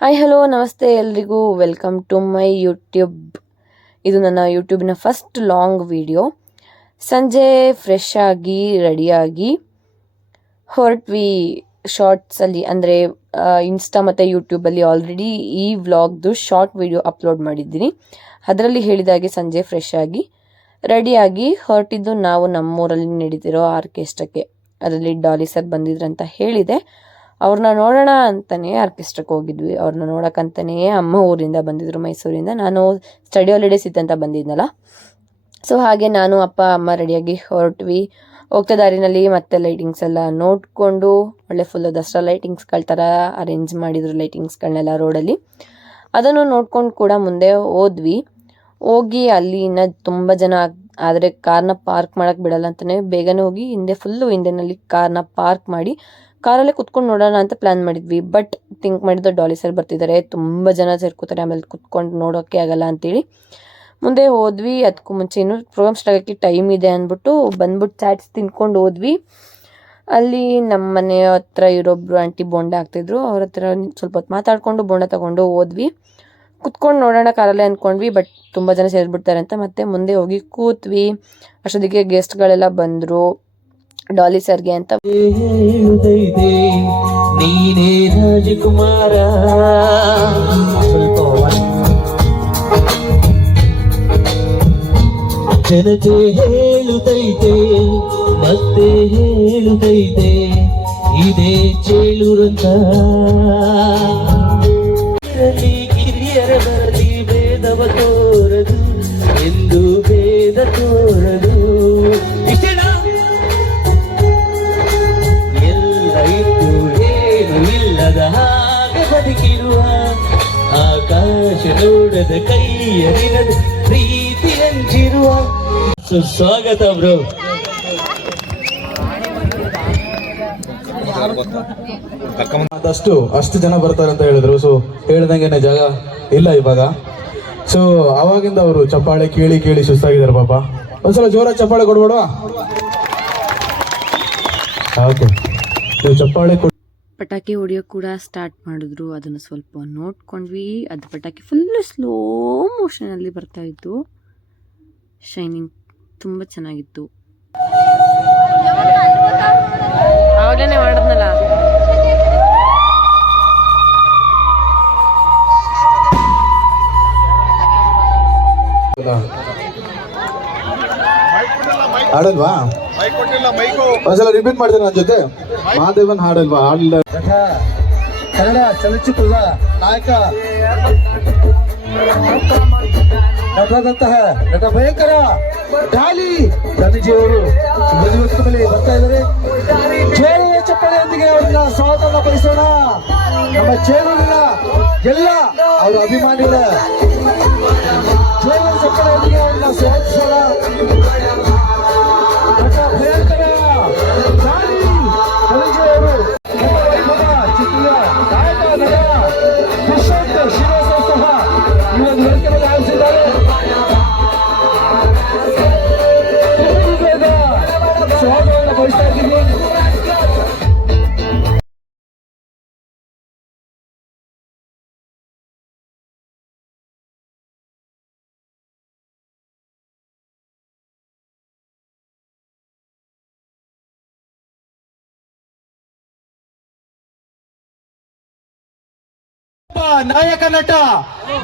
Hi hello ನಮಸ್ತೆ ಎಲ್ರಿಗೂ welcome to my YouTube. ಇದು ನನ್ನ ಯೂಟ್ಯೂಬಿನ ಫಸ್ಟ್ ಲಾಂಗ್ ವಿಡಿಯೋ. ಸಂಜೆ ಫ್ರೆಶ್ ಆಗಿ ರೆಡಿಯಾಗಿ ಹೊರಟ್ವಿ ಶಾರ್ಟ್ಸಲ್ಲಿ, ಅಂದರೆ ಇನ್ಸ್ಟಾ ಮತ್ತು ಯೂಟ್ಯೂಬಲ್ಲಿ ಆಲ್ರೆಡಿ ಈ ವ್ಲಾಗ್ದು ಶಾರ್ಟ್ ವಿಡಿಯೋ ಅಪ್ಲೋಡ್ ಮಾಡಿದ್ದೀನಿ. ಅದರಲ್ಲಿ ಹೇಳಿದಾಗೆ ಸಂಜೆ ಫ್ರೆಶ್ ಆಗಿ ರೆಡಿಯಾಗಿ ಹೊರಟಿದ್ದು ನಾವು ನಮ್ಮೂರಲ್ಲಿ ನಡೀತಿರೋ ಆರ್ಕೆಸ್ಟ್ರಾಕ್ಕೆ. ಅದರಲ್ಲಿ ಡಾಲಿ ಸರ್ ಬಂದಿದ್ರಂತ ಹೇಳಿದೆ. ಅವ್ರನ್ನ ನೋಡೋಣ ಅಂತಲೇ ಆರ್ಕೆಸ್ಟ್ರಾಕ್ಕೆ ಹೋಗಿದ್ವಿ. ಅವ್ರನ್ನ ನೋಡೋಕ್ಕಂತಲೇ ಅಮ್ಮ ಊರಿಂದ ಬಂದಿದ್ದರು, ಮೈಸೂರಿಂದ. ನಾನು ಸ್ಟಡಿ ಹಾಲಿಡೇಸ್ ಇತ್ತಂತ ಬಂದಿದ್ನಲ್ಲ, ಸೊ ಹಾಗೆ ನಾನು ಅಪ್ಪ ಅಮ್ಮ ರೆಡಿಯಾಗಿ ಹೊರಟ್ವಿ. ಹೋಗ್ತಾ ದಾರಿನಲ್ಲಿ ಮತ್ತೆ ಲೈಟಿಂಗ್ಸ್ ಎಲ್ಲ ನೋಡಿಕೊಂಡು, ಒಳ್ಳೆ ಫುಲ್ಲು ದಸರಾ ಲೈಟಿಂಗ್ಸ್ಗಳ ಥರ ಅರೇಂಜ್ ಮಾಡಿದ್ರು ಲೈಟಿಂಗ್ಸ್ಗಳನ್ನೆಲ್ಲ ರೋಡಲ್ಲಿ. ಅದನ್ನು ನೋಡ್ಕೊಂಡು ಕೂಡ ಮುಂದೆ ಹೋಗಿ ಅಲ್ಲಿ ಇನ್ನೂ ತುಂಬ ಜನ ಆದರೆ ಕಾರ್ನ ಪಾರ್ಕ್ ಮಾಡೋಕ್ಕೆ ಬಿಡಲ್ಲ ಅಂತಲೇ ಬೇಗನೆ ಹೋಗಿ ಹಿಂದೆನಲ್ಲಿ ಕಾರ್ನ ಪಾರ್ಕ್ ಮಾಡಿ ಕಾರಲ್ಲೇ ಕುತ್ಕೊಂಡು ನೋಡೋಣ ಅಂತ ಪ್ಲ್ಯಾನ್ ಮಾಡಿದ್ವಿ. ಬಟ್ ಥಿಂಕ್ ಮಾಡಿದ್ದು ಡಾಲಿ ಸರ್ ಬರ್ತಿದ್ದಾರೆ, ತುಂಬ ಜನ ಸೇರ್ಕೋತಾರೆ, ಆಮೇಲೆ ಕುತ್ಕೊಂಡು ನೋಡೋಕ್ಕೆ ಆಗಲ್ಲ ಅಂತೇಳಿ ಮುಂದೆ ಹೋದ್ವಿ. ಅದಕ್ಕೂ ಮುಂಚೆ ಇನ್ನೂ ಪ್ರೋಗ್ರಾಮ್ ಸ್ಟಾರ್ಟ್ ಆಗೋಕ್ಕೆ ಟೈಮ್ ಇದೆ ಅಂದ್ಬಿಟ್ಟು ಬಂದ್ಬಿಟ್ಟು ಚಾಟ್ಸ್ ತಿನ್ಕೊಂಡು ಹೋದ್ವಿ. ಅಲ್ಲಿ ನಮ್ಮ ಮನೆ ಹತ್ರ ಇರೋಬ್ರು ಆಂಟಿ ಬೋಂಡ ಆಗ್ತಿದ್ರು, ಅವ್ರ ಹತ್ರ ಸ್ವಲ್ಪ ಹೊತ್ತು ಮಾತಾಡಿಕೊಂಡು ಬೋಂಡ ತೊಗೊಂಡು ಹೋದ್ವಿ. ಕುತ್ಕೊಂಡು ನೋಡೋಣ ಕಾರಲ್ಲೇ ಅಂದ್ಕೊಂಡ್ವಿ, ಬಟ್ ತುಂಬ ಜನ ಸೇರಿಬಿಡ್ತಾರೆ ಅಂತ ಮತ್ತೆ ಮುಂದೆ ಹೋಗಿ ಕೂತ್ವಿ. ಅಷ್ಟೊತ್ತಿಗೆ ಗೆಸ್ಟ್ಗಳೆಲ್ಲ ಬಂದರು ಡಾಲಿ ಸರ್ಗೆ ಅಂತ. ನೀನೇ ರಾಜಕುಮಾರ, ಜನತೆ ಹೇಳುತ್ತೈತೆ ಮತ್ತೆ ಹೇಳುತ್ತೈತೆ ಇದೇ ಚೇಳುರಂತ. ಕಿರಿಯರ ಬರಲಿ ಭೇದವ ತೋರದು ಎಂದು ಭೇದ ತೋರದು. ಹಾಗೆ ಬದುಕಿರುವ ಆಕಾಶ ನೋಡದ ಕೈಯರಿನದ ಪ್ರೀತಿ ಹಂಚಿರುವ. ಸುಸ್ವಾಗತ ಬ್ರೋ. ಅಷ್ಟು ಜನ ಬರ್ತಾರೆ ಅಂತ ಹೇಳಿದ್ರು. ಸೊ ಹೇಳ್ದಂಗೆನೆ ಜಾಗ ಇಲ್ಲ ಇವಾಗ. ಸೊ ಅವಾಗಿಂದ ಅವರು ಚಪ್ಪಾಳೆ ಕೇಳಿ ಸುಸ್ತಾಗಿದ್ದಾರೆ ಪಾಪ. ಒಂದ್ಸಲ ಜೋರಾಗಿ ಚಪ್ಪಾಳೆ ಕೊಡ್ಬೇಡವಾ? ಓಕೆ, ನೀವು ಚಪ್ಪಾಳೆ ಪಟಾಕಿ ಹೊಡಿಯೋ ಕೂಡ ಸ್ಟಾರ್ಟ್ ಮಾಡಿದ್ರು. ಅದನ್ನು ಸ್ವಲ್ಪ ನೋಡ್ಕೊಂಡ್ವಿ. ಅದು ಪಟಾಕಿ ಫುಲ್ಲು ಸ್ಲೋ ಮೋಷನಲ್ಲಿ ಬರ್ತಾ ಇತ್ತು. ಶೈನಿಂಗ್ ತುಂಬ ಚೆನ್ನಾಗಿತ್ತು. ಆವಾಗಲೇ ಮಾಡಿದ್ನಲ್ಲ. ಹಾಡಲ್ವಾ? ಒಂದ್ಸಲ ರಿಪೀಟ್ ಮಾಡ್ತೀನಿ ನನ್ನ ಜೊತೆ. ಮಹಾದೇವನ್ ಹಾಡಲ್ವಾ? ಹಾಡಲ್ಲ. ಕನ್ನಡ ಚಲನಚಿತ್ರದ ನಾಯಕ ನಟರಾದಂತಹ ನಟ ಭಯಂಕರ ಡಾಲಿ ಧನಜಿಯವರು ಮೇಲೆ ಬರ್ತಾ ಇದ್ದಾರೆ. ಜೋರ ಚಪ್ಪಳೆಯೊಂದಿಗೆ ಅವ್ರನ್ನ ಸ್ವಾಗತ ಪಡಿಸೋಣ. ನಮ್ಮ ಚೇರೂರಿನ ಎಲ್ಲ ಅವರ ಅಭಿಮಾನಿಗಳ ಜೋರ ಚಪ್ಪಳೆಯೊಂದಿಗೆ ಅವ್ರನ್ನ ಸ್ವಾಗತಿಸೋಣ. ನಟ ಭಯಂಕರ ಡಾಲಿ ಧನಜಿಯವರು ಚಿತ್ರದ ನಾಯಕ ನಟ ದುಷ್ಯಂತ್ ಶ್ರೀನಿವಾಸ ಸಹ ಈ ಒಂದು ವೇದಿಕೆಯಲ್ಲಿ ಆಗಮಿಸಿದ್ದಾರೆ. ಸ್ವಾಗತವನ್ನು ಬಯಸ್ತಾ ಇದ್ದೀನಿ. ನಾಯಕ ನಟ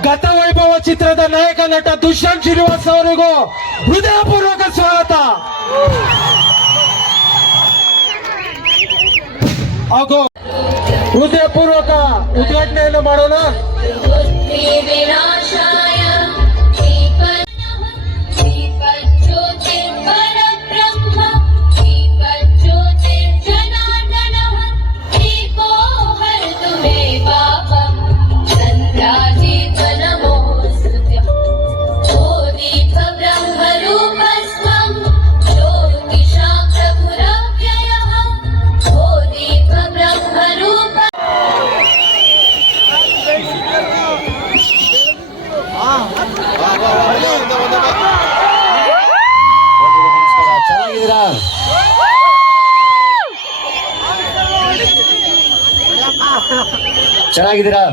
ಗತವೈಭವ ಚಿತ್ರದ ನಾಯಕ ನಟ ದುಷ್ಯಂತ್ ಶ್ರೀನಿವಾಸ್ ಅವರಿಗೂ ಹೃದಯಪೂರ್ವಕ ಸ್ವಾಗತ ಹಾಗೂ ಹೃದಯಪೂರ್ವಕ ಉದ್ಘಾಟನೆಯನ್ನು ಮಾಡೋಣ. ಚೆನ್ನಾಗಿದ್ದೀರಾ?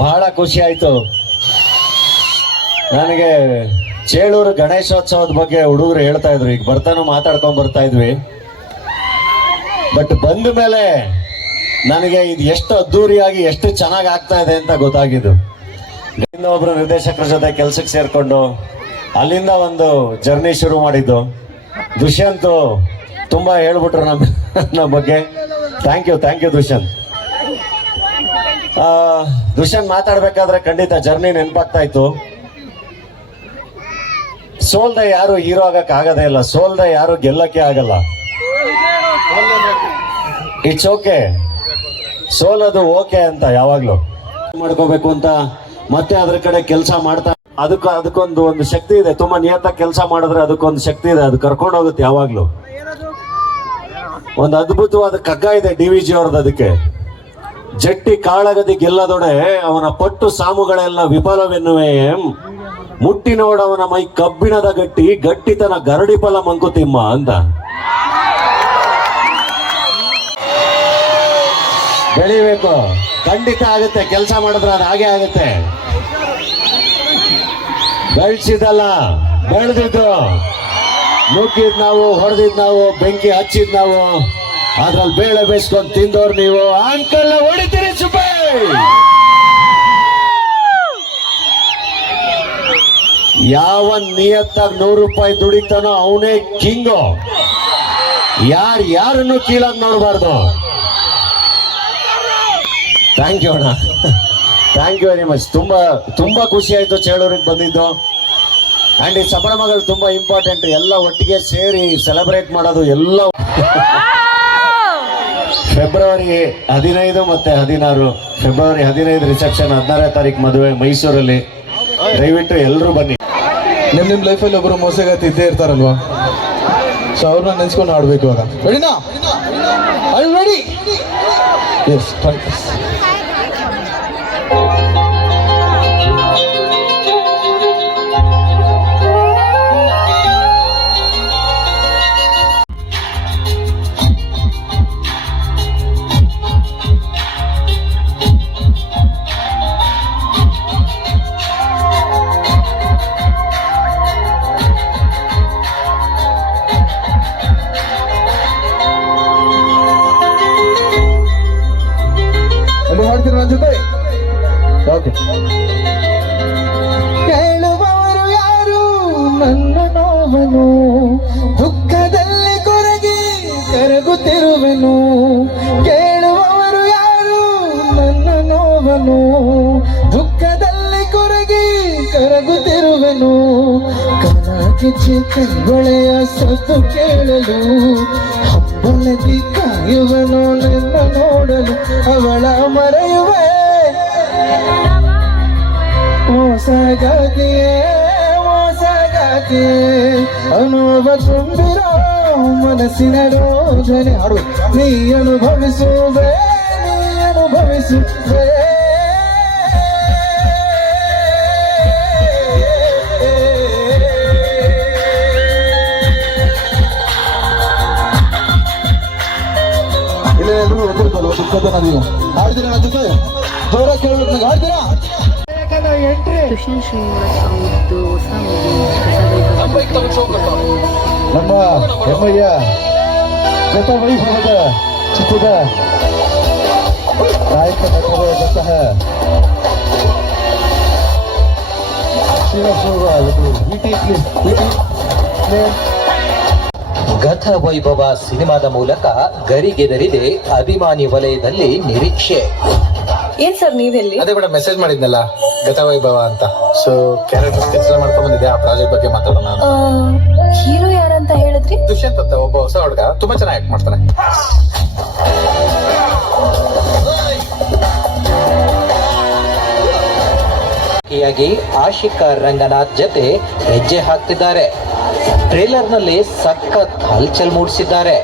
ಬಹಳ ಖುಷಿ ಆಯ್ತು ನನಗೆ. ಚೇಳೂರು ಗಣೇಶೋತ್ಸವದ ಬಗ್ಗೆ ಹುಡುಗರು ಹೇಳ್ತಾ ಇದ್ರು, ಈಗ ಬರ್ತಾನು ಮಾತಾಡ್ಕೊಂಡ್ ಬರ್ತಾ ಇದ್ವಿ. ಬಟ್ ಬಂದ ಮೇಲೆ ನನಗೆ ಇದು ಎಷ್ಟು ಅದ್ದೂರಿಯಾಗಿ ಎಷ್ಟು ಚೆನ್ನಾಗಿ ಆಗ್ತಾ ಇದೆ ಅಂತ ಗೊತ್ತಾಗಿದ್ದು. ಒಬ್ರು ನಿರ್ದೇಶಕರ ಜೊತೆ ಕೆಲ್ಸಕ್ಕೆ ಸೇರ್ಕೊಂಡು ಅಲ್ಲಿಂದ ಒಂದು ಜರ್ನಿ ಶುರು ಮಾಡಿದ್ದು. ದುಷ್ಯಂತ್ ತುಂಬಾ ಹೇಳ್ಬಿಟ್ರು ನಮ್ಮ ಬಗ್ಗೆ. Thank you Dushyant. ದುಷ್ಯಂತ್ ಮಾತಾಡ್ಬೇಕಾದ್ರೆ ಖಂಡಿತ ಜರ್ನಿ ನೆನಪಾಗ್ತಾ ಇತ್ತು. ಸೋಲ್ದೆ ಯಾರು ಹೀರೋ ಆಗಕ್ಕೆ ಆಗದೇ ಇಲ್ಲ, ಸೋಲ್ದೆ ಯಾರು ಗೆಲ್ಲಕ್ಕೆ ಆಗಲ್ಲ. ಇಟ್ಸ್ ಓಕೆ, ಸೋಲೋದು ಓಕೆ ಅಂತ ಯಾವಾಗ್ಲೂ ಮಾಡ್ಕೋಬೇಕು ಅಂತ ಮತ್ತೆ ಅದ್ರ ಕಡೆ ಕೆಲಸ ಮಾಡ್ತಾ ಅದಕ್ಕೊಂದು ಶಕ್ತಿ ಇದೆ. ತುಂಬಾ ನಿಯತ್ತಾಗಿ ಕೆಲಸ ಮಾಡಿದ್ರೆ ಅದಕ್ಕೊಂದು ಶಕ್ತಿ ಇದೆ, ಅದು ಕರ್ಕೊಂಡು ಹೋಗುತ್ತೆ ಯಾವಾಗ್ಲೂ. ಒಂದು ಅದ್ಭುತವಾದ ಕಗ್ಗ ಇದೆ DVG ಅವ್ರದ್ದು, ಅದಕ್ಕೆ ಜಟ್ಟಿ ಕಾಳಗದಿ ಗೆಲ್ಲದೊಡೆ ಅವನ ಪಟ್ಟು ಸಾಮುಗಳೆಲ್ಲ ವಿಫಲವೆನ್ನುವೆ, ಮುಟ್ಟಿ ನೋಡವನ ಮೈ ಕಬ್ಬಿಣದ ಗಟ್ಟಿತನ ಗರಡಿ ಫಲ ಮಂಕುತಿಮ್ಮ ಅಂತ. ಬೆಳಿಬೇಕು, ಖಂಡಿತ ಆಗುತ್ತೆ. ಕೆಲಸ ಮಾಡಿದ್ರೆ ಅದು ಹಾಗೆ ಆಗುತ್ತೆ. ಬೆಳೆಸಿದಲ್ಲ, ಬೆಳೆದಿದ್ದು, ನುಗ್ಗಿದ್ ನಾವು, ಹೊಡೆದಿದ್ ನಾವು, ಬೆಂಕಿ ಹಚ್ಚಿದ್ ನಾವು, ಅದ್ರಲ್ಲಿ ಬೇಳೆ ಬೇಯಿಸ್ಕೊಂಡು ತಿಂದವ್ರು ನೀವು. ಅಂಕಲ್ ಹೊಡಿತೀರಿ ಸುಬ್ಬೈ. ಯಾವ ನಿಯತ್ತಾಗಿ 100 ರೂಪಾಯಿ ದುಡಿತಾನೋ ಅವನೇ ಕಿಂಗು. ಯಾರನ್ನು ಕೀಳಾಗಿ ನೋಡಬಾರ್ದು. ಥ್ಯಾಂಕ್ ಯು ಅಣ್ಣ, ಥ್ಯಾಂಕ್ ಯು ವೆರಿ ಮಚ್. ತುಂಬಾ ಖುಷಿ ಆಯ್ತು ಚೇಳೂರಿಗೆ ಬಂದಿದ್ದು. ಅಂಡ್ ಈ ಸಂಭ್ರಮಗಳು ತುಂಬಾ ಇಂಪಾರ್ಟೆಂಟ್. ಎಲ್ಲ ಒಟ್ಟಿಗೆ ಸೇರಿ ಸೆಲೆಬ್ರೇಟ್ ಮಾಡೋದು ಎಲ್ಲ. ಫೆಬ್ರವರಿ 15 ಮತ್ತೆ 16, ಫೆಬ್ರವರಿ 15 ರಿಸೆಪ್ಷನ್, 16ನೇ ತಾರೀಕು ಮದುವೆ ಮೈಸೂರಲ್ಲಿ. ದಯವಿಟ್ಟು ಎಲ್ಲರೂ ಬನ್ನಿ. ನಿಮ್ಮ ಲೈಫಲ್ಲಿ ಒಬ್ಬರು ಮೋಸಗಾತಿ ಇದ್ದೇ ಇರ್ತಾರಲ್ವಾ, ಸೊ ಅವ್ರನ್ನ ನೆನ್ಸ್ಕೊಂಡು ಆಡ್ಬೇಕು. ಇವಾಗ ರೆಡಿನಾ? I ready? ಎಸ್, ಹಾಡ್ತೀರ ನನ್ನ ಜೊತೆ? ಓಕೆ. ಕೇಳುವವರು ಯಾರು ನನ್ನ ನೋವನು, ದುಃಖದಲ್ಲಿ ಕೊರಗಿ ಕರಗುತ್ತಿರುವೆನು. ಕೇಳುವವರು ಯಾರು ನನ್ನ ನೋವನು, ದುಃಖದಲ್ಲಿ ಕೊರಗಿ ಕರಗುತ್ತಿರುವೆನು. ಕನಕಿಚ್ಚಿ ಕಣ್ಗೊಳೆಯ ಸದ್ದು ಕೇಳಲು, ಹಬ್ಬಲಗಿ ಕಾಯುವನು ನನ್ನ ನೋಡಲು. ಅವಳ ಮರೆಯುವೆ ಮೋಸಗಾತಿಯೇ, ಅನುಭವ ತುಂಬಿರೋ ಮನಸ್ಸಿನ ರೋಧನೆ. ಹಾಡು ನೀ ಅನುಭವಿಸುವೆ. ಎಲ್ಲರೂ ಒತ್ತಿರ್ತಾರೆ ದುಃಖದ ನೀವು ಹಾಡ್ತೀರಾ ನನ್ನ ಜೊತೆ? ಜೋರ ಕೇಳ್ಬೇಕು, ನಂಗೆ ಹಾಡ್ತೀರಾ? ತುಷಾರ್ ಶ್ರೀನಿವಾಸ್ ಅವ್ರದ್ದು ಹೊಸ ನಮ್ಮ ಹೆಮ್ಮಯ್ಯ ಗತ ವೈಭವದ ಚಿತ್ರದ ನಾಯಕ ನಟರಾದಂತಹ ಶ್ರೀನಿವಾಸ್ ಅವರು ಗತ ವೈಭವ ಸಿನಿಮಾದ ಮೂಲಕ ಗರಿಗೆದರಿದೆ ಅಭಿಮಾನಿ ವಲಯದಲ್ಲಿ ನಿರೀಕ್ಷೆ. ಏನ್ ಸರ್ ನೀವೆಲ್ಲಿ? ಅದೇ ಮೇಡಮ್ ಮೆಸೇಜ್ ಮಾಡಿದ್ನಲ್ಲ ಗತ ವೈಭವ ಅಂತ. ಸೊ ಕ್ಯಾರೆಕ್ಟರ್ ಕೆಲಸ ಮಾಡ್ಕೊಂಡ್ ಬಂದಿದ್ದೆ. ಆ ಪ್ರಾಜೆಕ್ಟ್ ಬಗ್ಗೆ ಮಾತಾಡೋಣ. ಹೀರೋ ಯಾರಂತ ಹೇಳಿದ್ರಿ? ದುಷ್ಯಂತ್ ಅಂತ ಒಬ್ಬ ಹೊಸ ಹುಡುಗ, ತುಂಬಾ ಚೆನ್ನಾಗಿ ಆಕ್ಟ್ ಮಾಡ್ತಾನೆ. ಆಶಿಕಾ ರಂಗನಾಥ್ ಜೊತೆ ಹೆಜ್ಜೆ ಹಾಕ್ತಿದ್ದಾರೆ. ಟ್ರೇಲರ್ನಲ್ಲಿ ಸಖತ್ ಹಲ್ಚಲ್ ಮೂಡಿಸಿದ್ದಾರೆ.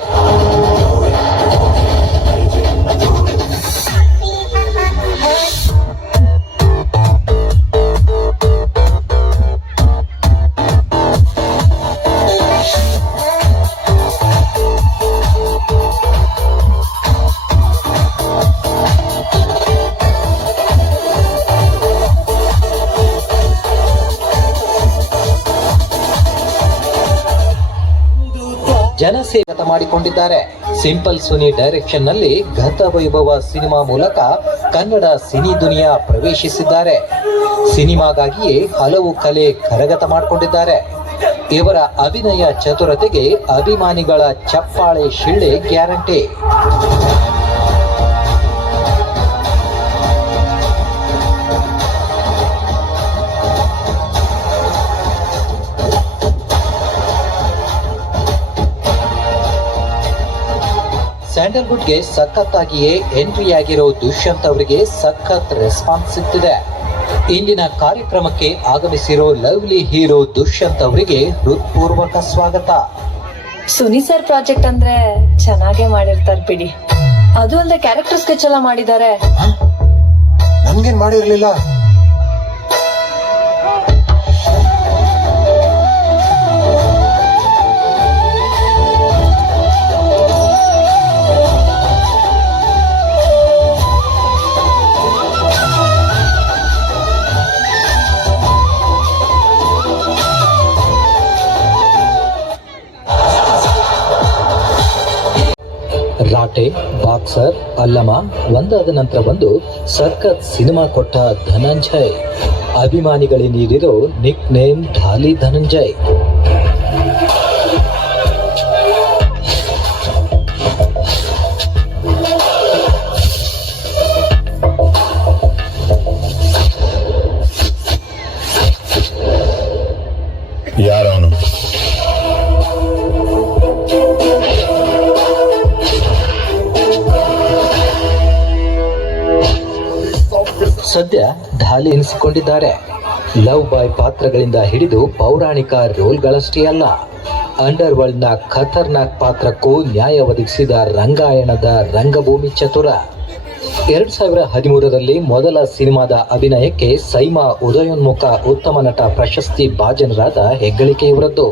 ಸೇವೆ ಮಾಡಿಕೊಂಡಿದ್ದಾರೆ. ಸಿಂಪಲ್ ಸುನಿ ಡೈರೆಕ್ಷನ್ ನಲ್ಲಿ ಗತ ವೈಭವ ಸಿನಿಮಾ ಮೂಲಕ ಕನ್ನಡ ಸಿನಿ ದುನಿಯಾ ಪ್ರವೇಶಿಸಿದ್ದಾರೆ. ಸಿನಿಮಾಗಾಗಿಯೇ ಹಲವು ಕಲೆ ಕರಗತ ಮಾಡಿಕೊಂಡಿದ್ದಾರೆ. ಇವರ ಅಭಿನಯ ಚತುರತೆಗೆ ಅಭಿಮಾನಿಗಳ ಚಪ್ಪಾಳೆ ಶಿಳ್ಳೆ ಗ್ಯಾರಂಟಿ. ಸ್ಯಾಂಡಲ್ವುಡ್ಗೆ ಸಖತ್ತಾಗಿಯೇ ಎಂಟ್ರಿಯಾಗಿರೋ ದುಷ್ಯಂತ್ ಅವರಿಗೆ ಸಖತ್ ರೆಸ್ಪಾನ್ಸ್ ಸಿಗ್ತಿದೆ. ಇಂದಿನ ಕಾರ್ಯಕ್ರಮಕ್ಕೆ ಆಗಮಿಸಿರೋ ಲವ್ಲಿ ಹೀರೋ ದುಷ್ಯಂತ್ ಅವರಿಗೆ ಹೃತ್ಪೂರ್ವಕ ಸ್ವಾಗತ. ಸುನಿ ಸರ್ ಪ್ರಾಜೆಕ್ಟ್ ಅಂದ್ರೆ ಚೆನ್ನಾಗೇ ಮಾಡಿರ್ತಾರೆ ಬಿಡಿ. ಅದು ಅಲ್ಲದೆ ಕ್ಯಾರೆಕ್ಟರ್ ಸ್ಕೆಚ್ ಎಲ್ಲ ಮಾಡಿದ್ದಾರೆ. ನನ್ಗೇನ್ ಮಾಡಿರ್ಲಿಲ್ಲ. ರಾಟೆ, ಬಾಕ್ಸರ್, ಅಲ್ಲಮ ಒಂದಾದ ನಂತರ ಒಂದು ಸಖತ್ ಸಿನಿಮಾ ಕೊಟ್ಟ ಧನಂಜಯ್. ಅಭಿಮಾನಿಗಳೇ ನೀಡಿರೋ ನಿಕ್ ನೇಮ್ ಢಾಲಿ ಧನಂಜಯ್. ಯಾರವನು? ಸದ್ಯ ಢಾಲಿ ಎನಿಸಿಕೊಂಡಿದ್ದಾರೆ. ಲವ್ ಬಾಯ್ ಪಾತ್ರಗಳಿಂದ ಹಿಡಿದು ಪೌರಾಣಿಕ ರೋಲ್ಗಳಷ್ಟೇ ಅಲ್ಲ, ಅಂಡರ್ ವರ್ಲ್ಡ್ ನ ಖತರ್ನಾಕ್ ಪಾತ್ರಕ್ಕೂ ನ್ಯಾಯ ಒದಗಿಸಿದ ರಂಗಾಯಣದ ರಂಗಭೂಮಿ ಚತುರ. 2013ರಲ್ಲಿ ಮೊದಲ ಸಿನಿಮಾದ ಅಭಿನಯಕ್ಕೆ ಸೈಮಾ ಉದಯೋನ್ಮುಖ ಉತ್ತಮ ನಟ ಪ್ರಶಸ್ತಿ ಭಾಜನರಾದ ಹೆಗ್ಗಳಿಕೆ ಇವರದ್ದು.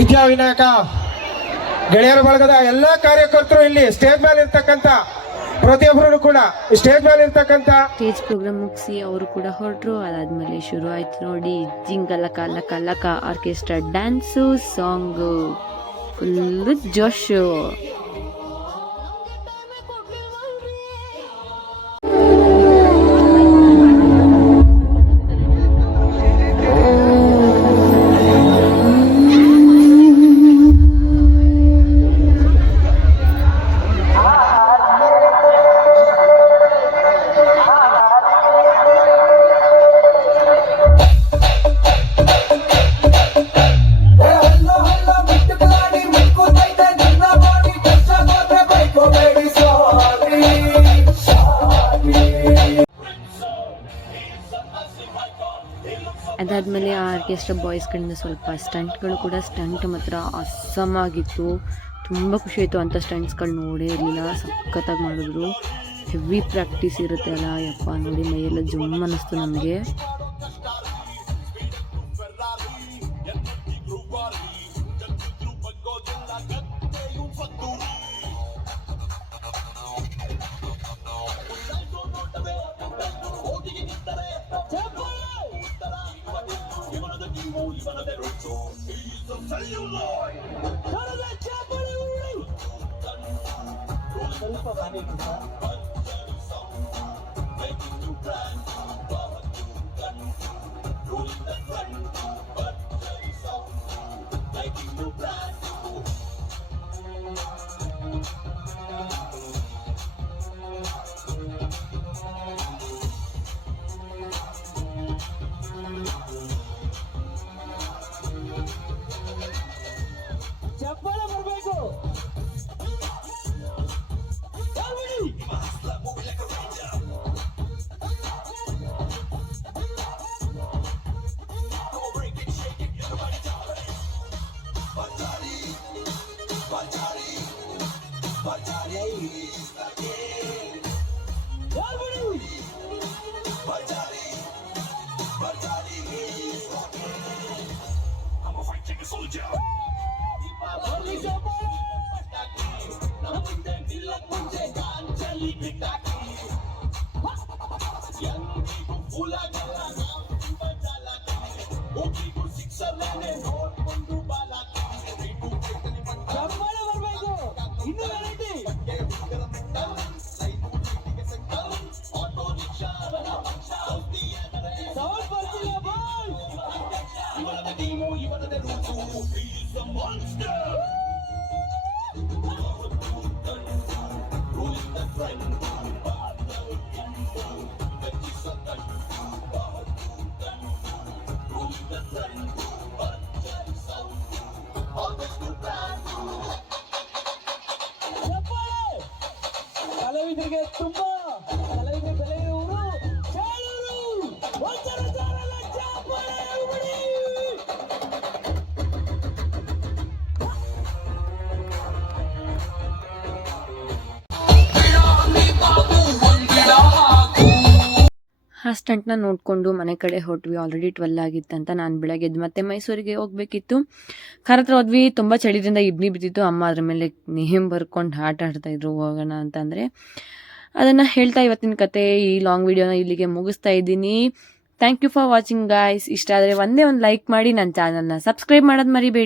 ವಿದ್ಯಾವಿನಾಯಕ ಗೆಳೆಯರ ಬಳಗದ ಎಲ್ಲ ಕಾರ್ಯಕರ್ತರು ಇಲ್ಲಿ ಸ್ಟೇಜ್ ಮೇಲೆ ಇರ್ತಕ್ಕಂಥ ಪ್ರತಿಯೊಬ್ಬರು ಕೂಡ ಸ್ಟೇಜ್ ಮೇಲೆ ಇರ್ತಕ್ಕಂಥ ಸ್ಟೇಜ್ ಪ್ರೋಗ್ರಾಮ್ ಮುಗಿಸಿ ಅವರು ಕೂಡ ಹೊರಟರು. ಅದಾದ್ಮೇಲೆ ಶುರು ಆಯ್ತು ನೋಡಿ ಜಿಂಗಲಕ ಲಕ ಲಕ ಆರ್ಕೆಸ್ಟ್ರಾ ಡ್ಯಾನ್ಸು, ಸಾಂಗು, ಫುಲ್ಲು ಜೋಶು. ಅದಾದಮೇಲೆ ಆ ಆರ್ಕೆಸ್ಟ್ರಾ ಬಾಯ್ಸ್ ಕಡೆಯಿಂದ ಸ್ವಲ್ಪ ಸ್ಟಂಟ್ಗಳು ಕೂಡ ಸ್ಟಂಟ್ ಮಾತ್ರ ಅಸ್ಸಮ್ ಆಗಿತ್ತು. ತುಂಬ ಖುಷಿ ಆಯಿತು. ಅಂಥ ಸ್ಟಂಟ್ಸ್ಗಳು ನೋಡೇ ಇರಲಿಲ್ಲ, ಸಖತ್ತಾಗಿ ಮಾಡಿದ್ರು. ಹೆವಿ ಪ್ರಾಕ್ಟೀಸ್ ಇರುತ್ತೆ ಅಲ್ಲ, ಯಪ್ಪ ನೋಡಿ ಮೈಯೆಲ್ಲ ಜುಮ್ ಅನ್ನಿಸ್ತು ನಮಗೆ. ಕಲಾವಿದರಿಗೆ ತುಂಬಾ ಕಲಾವಿದ ಕಲೆಯವರು ಆ ಸ್ಟಂಟ್ನ ನೋಡಿಕೊಂಡು ಮನೆ ಕಡೆ ಹೊರಟ್ವಿ. ಆಲ್ರೆಡಿ 12 ಆಗಿತ್ತಂತ. ನಾನು ಬೆಳಗ್ಗೆ ಎದ್ದು ಮತ್ತೆ ಮೈಸೂರಿಗೆ ಹೋಗಬೇಕಿತ್ತು. ಕಾರ್ ಹತ್ರ ಹೋದ್ವಿ. ತುಂಬ ಚಳಿದಿಂದ ಇಬ್ನಿ ಬಿದ್ದಿತ್ತು. ಅಮ್ಮ ಅದ್ರ ಮೇಲೆ ನೇಮ್ ಬರ್ಕೊಂಡು ಆಟ ಆಡ್ತಾಯಿದ್ರು ಹೋಗೋಣ ಅಂತಂದರೆ. ಅದನ್ನು ಹೇಳ್ತಾ ಇವತ್ತಿನ ಕತೆ ಈ ಲಾಂಗ್ ವಿಡಿಯೋನ ಇಲ್ಲಿಗೆ ಮುಗಿಸ್ತಾ ಇದ್ದೀನಿ. Thank you for watching guys. ಇಷ್ಟ ಆದರೆ ಒಂದೇ ಒಂದು ಲೈಕ್ ಮಾಡಿ, ನನ್ನ ಚಾನಲ್ನ ಸಬ್ಸ್ಕ್ರೈಬ್ ಮಾಡೋದು ಮರಿಬೇಡಿ.